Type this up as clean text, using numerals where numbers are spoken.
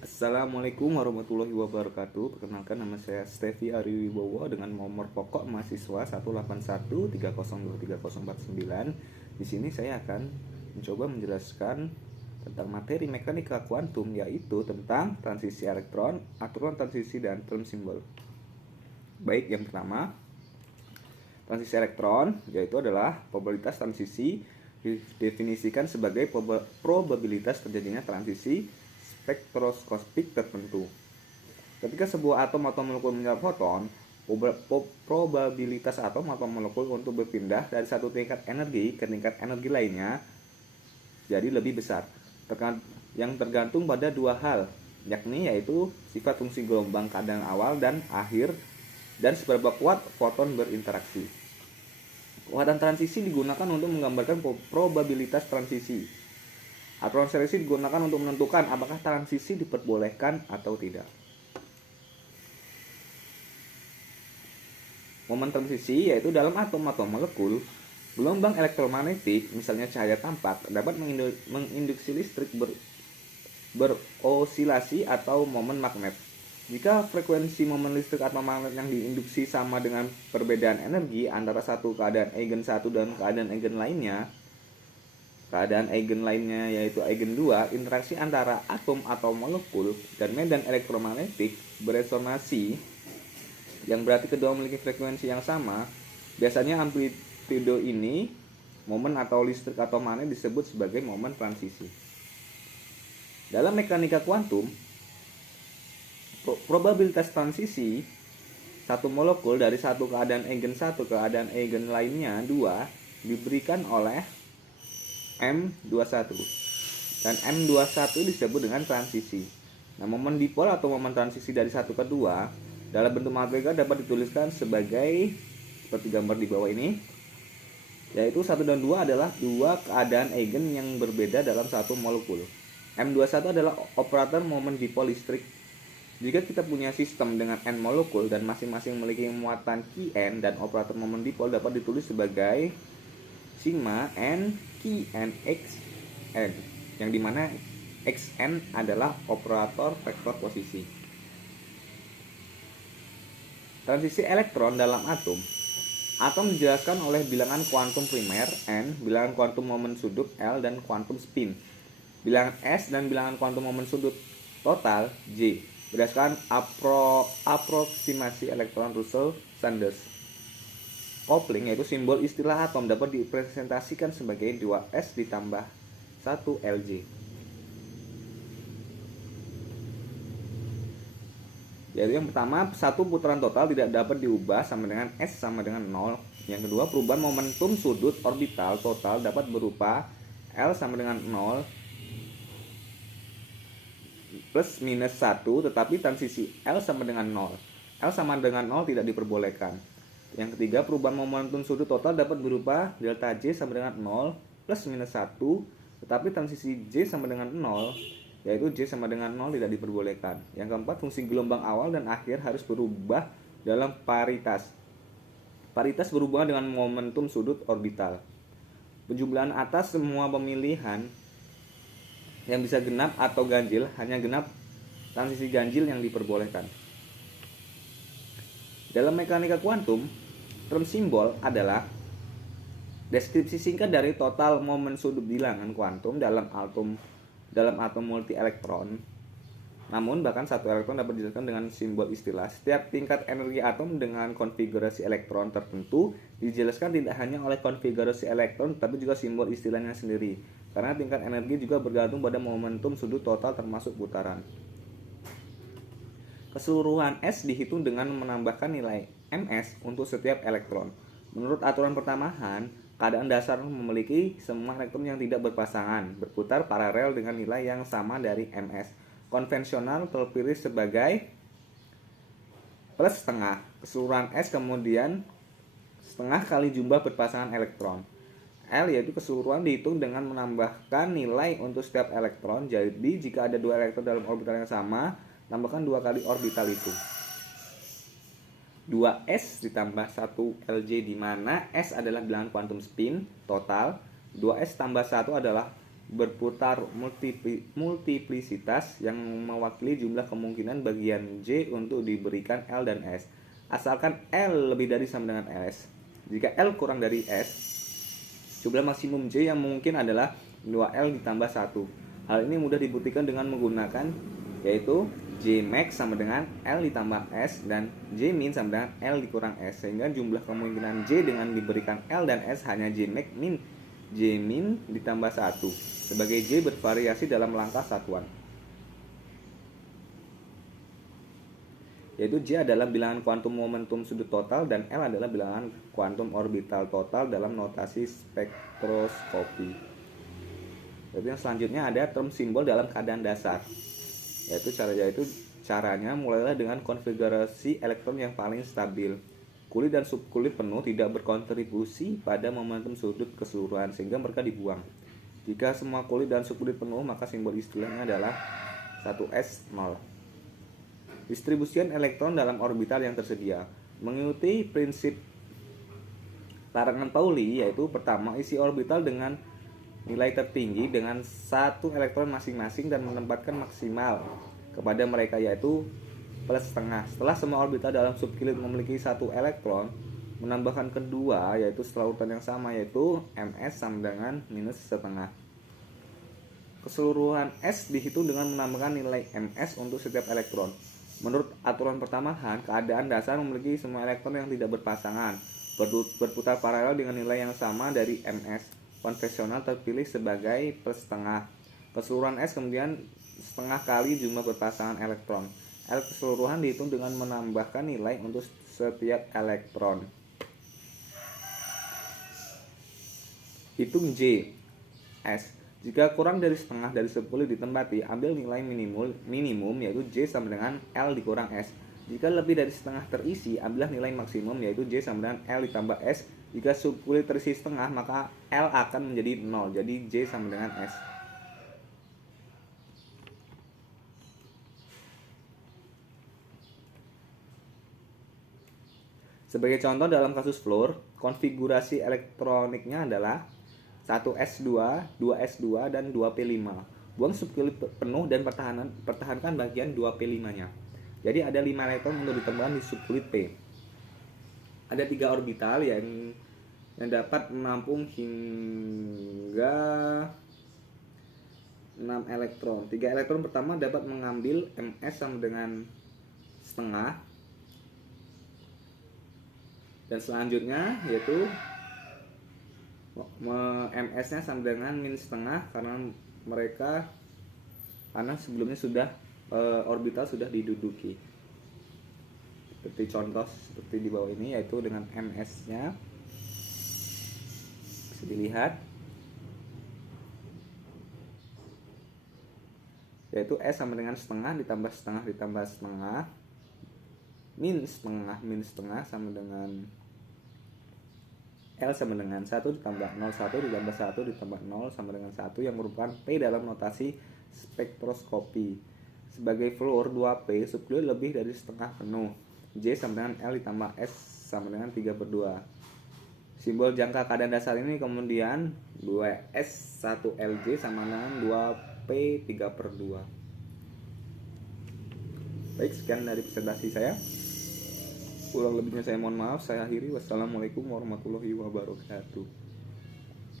Assalamualaikum warahmatullahi wabarakatuh. Perkenalkan, nama saya Stevi Ariwibowo dengan nomor pokok mahasiswa 18130230049. Di sini saya akan mencoba menjelaskan tentang materi mekanika kuantum, yaitu tentang transisi elektron, aturan transisi, dan term simbol. Baik, yang pertama, transisi elektron yaitu adalah probabilitas transisi, didefinisikan sebagai probabilitas terjadinya transisi spektroskopik tertentu. Ketika sebuah atom atau molekul menyerap foton, probabilitas atom atau molekul untuk berpindah dari satu tingkat energi ke tingkat energi lainnya jadi lebih besar, yang tergantung pada dua hal, yakni yaitu sifat fungsi gelombang keadaan awal dan akhir, dan seberapa kuat foton berinteraksi. Kekuatan transisi digunakan untuk menggambarkan probabilitas transisi. Aturan selisih digunakan untuk menentukan apakah transisi diperbolehkan atau tidak. Momen transisi yaitu dalam atom atau molekul, gelombang elektromagnetik, misalnya cahaya tampak, dapat menginduksi listrik berosilasi atau momen magnet. Jika frekuensi momen listrik atau magnet yang diinduksi sama dengan perbedaan energi antara satu keadaan eigen 1 dan keadaan eigen lainnya, yaitu eigen 2, interaksi antara atom atau molekul dan medan elektromagnetik beresonansi, yang berarti kedua memiliki frekuensi yang sama. Biasanya amplitude ini, momen atau listrik atau magnet, disebut sebagai momen transisi. Dalam mekanika kuantum, probabilitas transisi satu molekul dari satu keadaan eigen 1 ke keadaan eigen lainnya 2 diberikan oleh M21, dan M21 disebut dengan transisi. Nah, momen dipol atau momen transisi dari satu ke 2 dalam bentuk matematika dapat dituliskan sebagai seperti gambar di bawah ini, yaitu 1 dan 2 adalah dua keadaan eigen yang berbeda dalam satu molekul. M21 adalah operator momen dipol listrik. Jika kita punya sistem dengan n molekul dan masing-masing memiliki muatan Qn, dan operator momen dipol dapat ditulis sebagai sigma n Qn xn, yang dimana xn adalah operator vektor posisi. Transisi elektron dalam atom dijelaskan oleh bilangan kuantum primer n, bilangan kuantum momen sudut L, dan kuantum spin, bilangan S, dan bilangan kuantum momen sudut total J berdasarkan aproksimasi elektron Russell-Sanders coupling, yaitu simbol istilah atom dapat direpresentasikan sebagai 2S ditambah 1 Lj. Yaitu yang pertama, satu putaran total tidak dapat diubah sama dengan S sama dengan 0. Yang kedua, perubahan momentum sudut orbital total dapat berupa L sama dengan 0 plus minus 1, tetapi transisi L sama dengan 0. L sama dengan 0 tidak diperbolehkan. Yang ketiga, perubahan momentum sudut total dapat berupa delta J sama dengan 0 plus minus 1, tetapi transisi J sama dengan 0, yaitu J sama dengan 0, tidak diperbolehkan. Yang keempat, fungsi gelombang awal dan akhir harus berubah dalam paritas. Paritas berhubungan dengan momentum sudut orbital. Penjumlahan atas semua pemilihan yang bisa genap atau ganjil, hanya genap transisi ganjil yang diperbolehkan. Dalam mekanika kuantum, term simbol adalah deskripsi singkat dari total momen sudut bilangan kuantum dalam atom multi elektron. Namun, bahkan satu elektron dapat dijelaskan dengan simbol istilah. Setiap tingkat energi atom dengan konfigurasi elektron tertentu dijelaskan tidak hanya oleh konfigurasi elektron, tapi juga simbol istilahnya sendiri. Karena tingkat energi juga bergantung pada momentum sudut total termasuk putaran. Keseluruhan S dihitung dengan menambahkan nilai Ms untuk setiap elektron. Menurut aturan pertamahan, keadaan dasar memiliki semua elektron yang tidak berpasangan berputar paralel dengan nilai yang sama dari Ms. Konvensional terpilih sebagai plus setengah. Keseluruhan S kemudian setengah kali jumlah berpasangan elektron. L yaitu keseluruhan dihitung dengan menambahkan nilai untuk setiap elektron. Jadi jika ada dua elektron dalam orbital yang sama, tambahkan 2 kali orbital itu. 2S ditambah 1 Lj, di mana S adalah bilangan kuantum spin total. 2S tambah 1 adalah berputar multiplisitas yang mewakili jumlah kemungkinan bagian J untuk diberikan L dan S. Asalkan L lebih dari sama dengan S. Jika L kurang dari S, jumlah maksimum J yang mungkin adalah 2L ditambah 1. Hal ini mudah dibuktikan dengan menggunakan yaitu J max sama dengan L ditambah S dan J min sama dengan L dikurang S, sehingga jumlah kemungkinan J dengan diberikan L dan S hanya J max min J min ditambah 1, sebagai J bervariasi dalam langkah satuan, yaitu J adalah bilangan kuantum momentum sudut total dan L adalah bilangan kuantum orbital total dalam notasi spektroskopi. Jadi yang selanjutnya ada term simbol dalam keadaan dasar, yaitu caranya mulailah dengan konfigurasi elektron yang paling stabil. Kulit dan subkulit penuh tidak berkontribusi pada momentum sudut keseluruhan sehingga mereka dibuang. Jika semua kulit dan subkulit penuh, maka simbol istilahnya adalah 1s0. Distribusian elektron dalam orbital yang tersedia mengikuti prinsip larangan Pauli, yaitu pertama, isi orbital dengan nilai tertinggi dengan satu elektron masing-masing dan menempatkan maksimal kepada mereka, yaitu plus setengah. Setelah semua orbital dalam subkulit memiliki satu elektron, menambahkan kedua yaitu setelah urutan yang sama, yaitu ms sama dengan minus setengah. Keseluruhan S dihitung dengan menambahkan nilai ms untuk setiap elektron. Menurut aturan pertamahan, keadaan dasar memiliki semua elektron yang tidak berpasangan berputar paralel dengan nilai yang sama dari ms. Konvensional terpilih sebagai plus setengah. Keseluruhan S kemudian setengah kali jumlah berpasangan elektron. L keseluruhan dihitung dengan menambahkan nilai untuk setiap elektron. Hitung J S. Jika kurang dari setengah dari subkulit ditempati, ambil nilai minimum yaitu J sama dengan L dikurang S. Jika lebih dari setengah terisi, ambillah nilai maksimum yaitu J sama dengan L ditambah S. Jika subkulit terisi setengah, maka L akan menjadi 0, jadi J sama dengan S. Sebagai contoh dalam kasus fluor, konfigurasi elektroniknya adalah 1s2, 2s2, dan 2p5. Buang subkulit penuh dan pertahankan bagian 2p5-nya. Jadi ada 5 elektron untuk ditambahkan di subkulit P. Ada 3 orbital yang dapat menampung hingga 6 elektron. 3 elektron pertama dapat mengambil ms sama dengan setengah, dan selanjutnya yaitu ms-nya sama dengan min setengah karena sebelumnya sudah orbital sudah diduduki. Seperti contoh seperti di bawah ini, yaitu dengan ms-nya bisa dilihat, yaitu S sama dengan setengah ditambah setengah ditambah setengah min setengah sama dengan L sama dengan 1 ditambah 0, 1 ditambah 1 ditambah 0 sama dengan 1, yang merupakan P dalam notasi spektroskopi. Sebagai fluor 2P, subkulit lebih dari setengah penuh. J sama dengan L ditambah S sama dengan 3/2. Simbol jangka keadaan dasar ini kemudian 2S 1LJ sama dengan 2P 3/2. Baik, sekian dari presentasi saya. Kurang lebihnya saya mohon maaf. Saya akhiri. Wassalamualaikum warahmatullahi wabarakatuh.